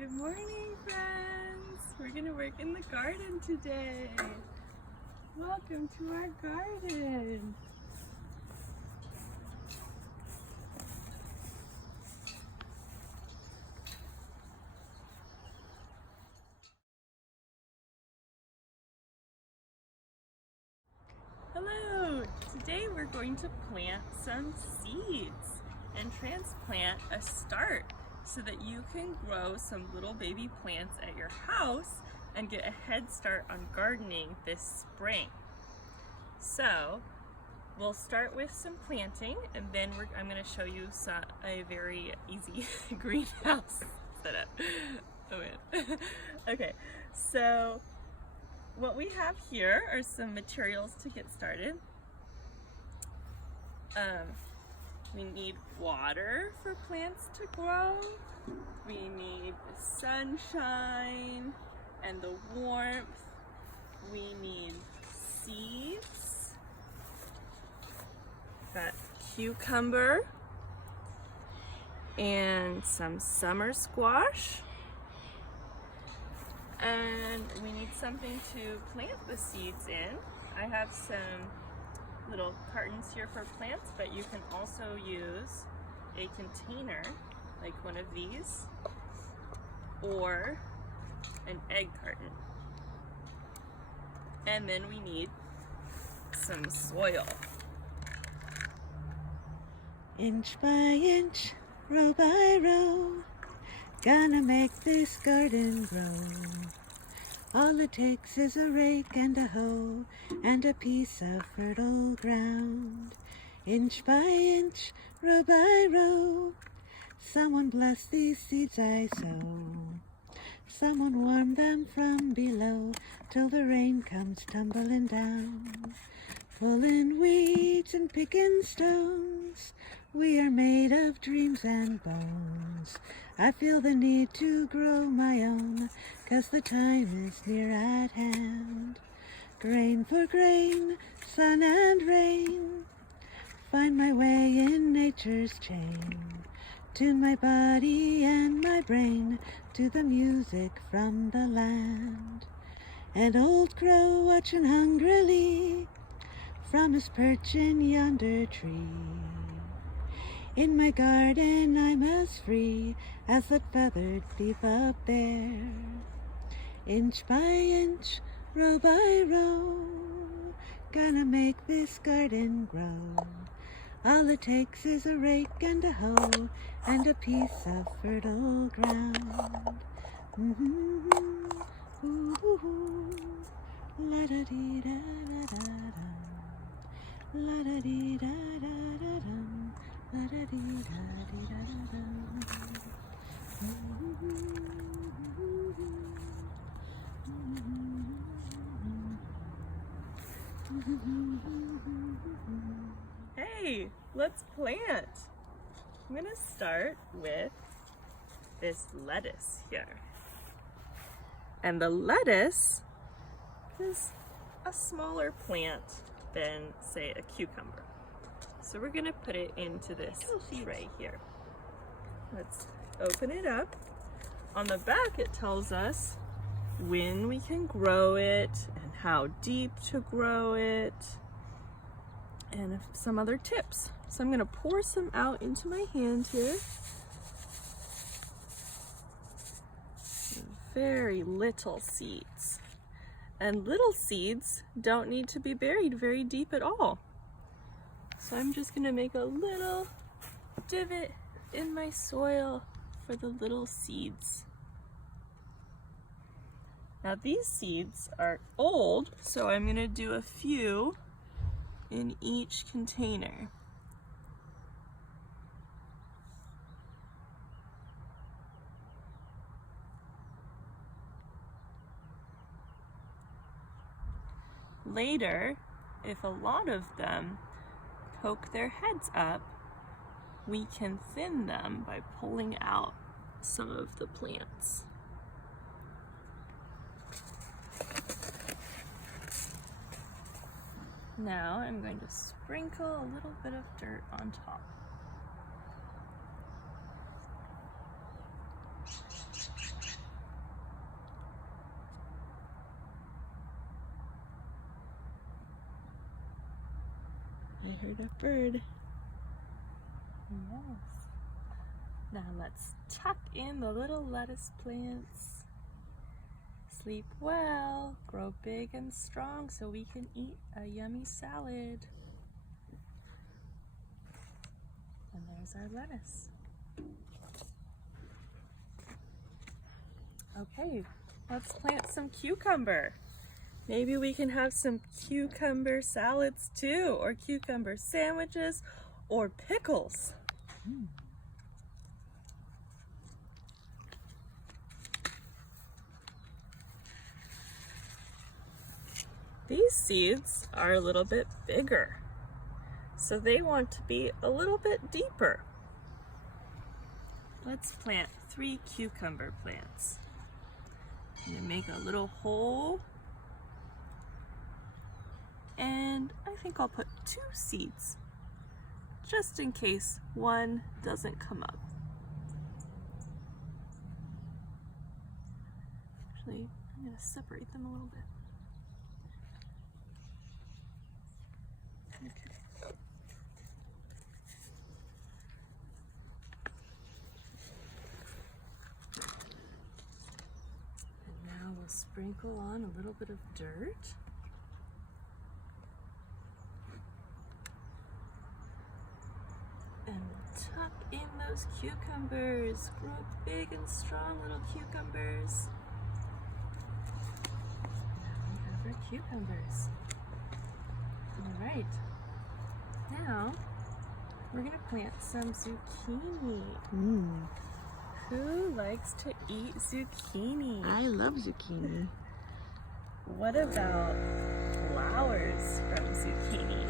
Good morning, friends. We're gonna work in the garden today. Welcome to our garden. Hello. Today we're going to plant some seeds and transplant a start so that you can grow some little baby plants at your house and get a head start on gardening this spring. So we'll start with some planting, and then I'm going to show you a very easy greenhouse setup. Oh man. Okay, so what we have here are some materials to get started. We need water for plants to grow. We need the sunshine and the warmth. We need seeds. Got cucumber and some summer squash. And we need something to plant the seeds in. I have some little cartons here for plants, but you can also use a container like one of these or an egg carton. And then we need some soil. Inch by inch, row by row, gonna make this garden grow. All it takes is a rake and a hoe and a piece of fertile ground. Inch by inch, row by row, someone bless these seeds I sow. Someone warm them from below till the rain comes tumbling down. Pulling weeds and picking stones, we are made of dreams and bones. I feel the need to grow my own, 'cause the time is near at hand. Grain for grain, sun and rain, find my way in nature's chain. Tune my body and my brain to the music from the land. An old crow watching hungrily from his perch in yonder tree. In my garden I'm as free as that feathered thief up there. Inch by inch, row by row, gonna make this garden grow. All it takes is a rake and a hoe and a piece of fertile ground. La-da-dee-da-da-da-da. La-da-dee-da-da-da-dum. La-da-dee-da-dee-da-da-dum. Hey, let's plant. I'm gonna start with this lettuce here. And the lettuce is a smaller plant than, say, a cucumber. So we're gonna put it into this tray here. Let's open it up. On the back it tells us when we can grow it and how deep to grow it and some other tips. So I'm gonna pour some out into my hand here. Very little seeds. And little seeds don't need to be buried very deep at all. So I'm just gonna make a little divot in my soil for the little seeds. Now these seeds are old, so I'm gonna do a few in each container. Later, if a lot of them poke their heads up, we can thin them by pulling out some of the plants. Now I'm going to sprinkle a little bit of dirt on top. bird. Yes. Now let's tuck in the little lettuce plants. Sleep well, grow big and strong so we can eat a yummy salad. And there's our lettuce. Okay, let's plant some cucumber. Maybe we can have some cucumber salads too, or cucumber sandwiches, or pickles. These seeds are a little bit bigger, so they want to be a little bit deeper. Let's plant 3 cucumber plants. I'm gonna make a little hole, and I think I'll put 2 seeds, just in case one doesn't come up. Actually, I'm gonna separate them a little bit. Okay. And now we'll sprinkle on a little bit of dirt. And we'll tuck in those cucumbers. Grow big and strong little cucumbers. Now we have our cucumbers. All right. Now we're gonna plant some zucchini. Who likes to eat zucchini? I love zucchini. What about flowers from zucchini?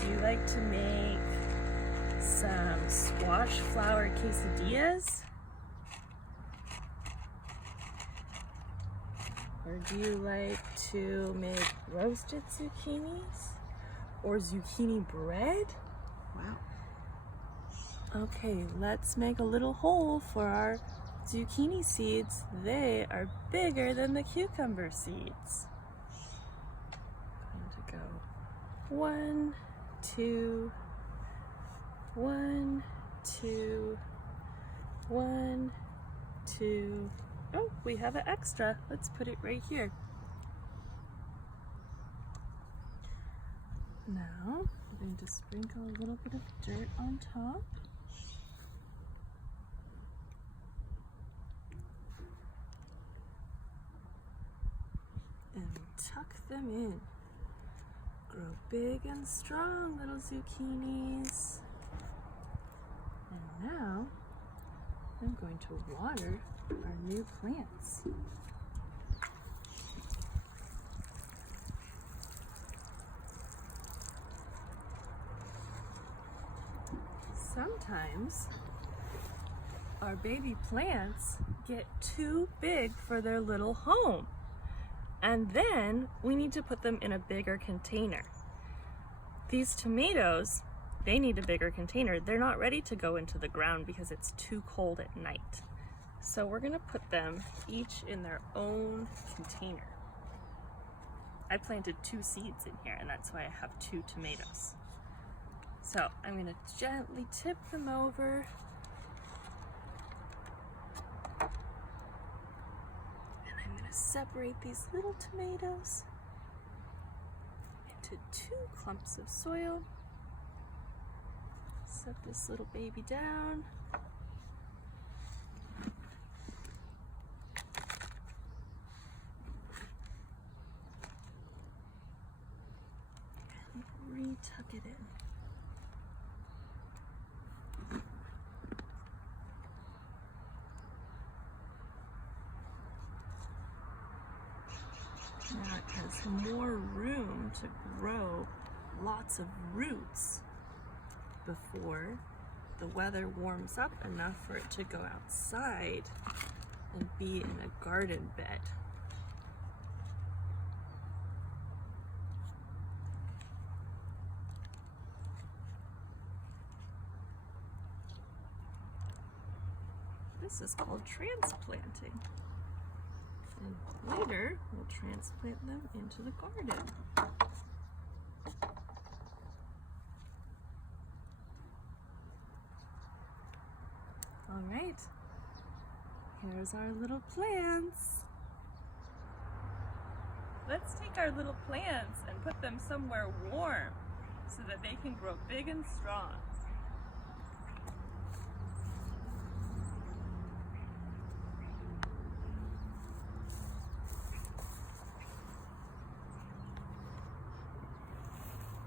Do you like to make some squash flower quesadillas? Or do you like to make roasted zucchinis? Or zucchini bread? Wow. Okay, let's make a little hole for our zucchini seeds. They are bigger than the cucumber seeds. Going to go 1, 2, 1, 2, 1, 2. Oh, we have an extra. Let's put it right here. Now, we're going to sprinkle a little bit of dirt on top. And tuck them in. Grow big and strong, little zucchinis. And now, I'm going to water our new plants. Sometimes our baby plants get too big for their little home, and then we need to put them in a bigger container. These tomatoes, they need a bigger container. They're not ready to go into the ground because it's too cold at night. So we're gonna put them each in their own container. I planted 2 seeds in here, and that's why I have 2 tomatoes. So I'm gonna gently tip them over. And I'm gonna separate these little tomatoes into 2 clumps of soil. Set this little baby down. And re-tuck it in. Now it has more room to grow lots of roots before the weather warms up enough for it to go outside and be in a garden bed. This is called transplanting. And later, we'll transplant them into the garden. All right, here's our little plants. Let's take our little plants and put them somewhere warm so that they can grow big and strong.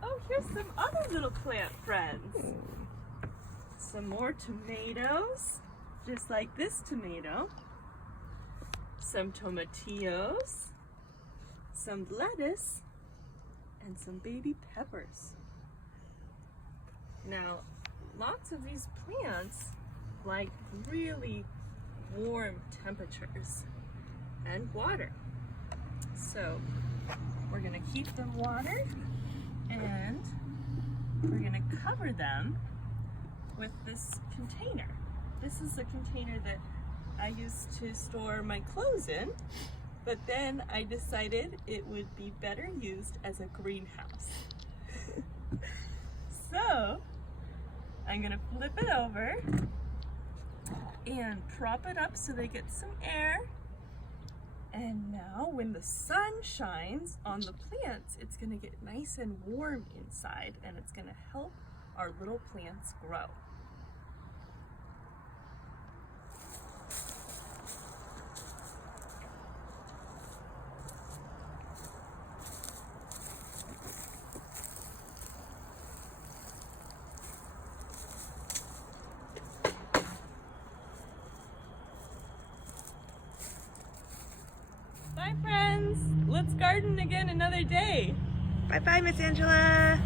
Oh, here's some other little plant friends. Some more tomatoes, just like this tomato. Some tomatillos, some lettuce, and some baby peppers. Now, lots of these plants like really warm temperatures and water. So we're gonna keep them watered and we're gonna cover them with this container. This is a container that I used to store my clothes in, but then I decided it would be better used as a greenhouse. So I'm gonna flip it over and prop it up so they get some air. And now when the sun shines on the plants, it's gonna get nice and warm inside, and it's gonna help our little plants grow. Bye friends, let's garden again another day. Bye-bye, Miss Angela.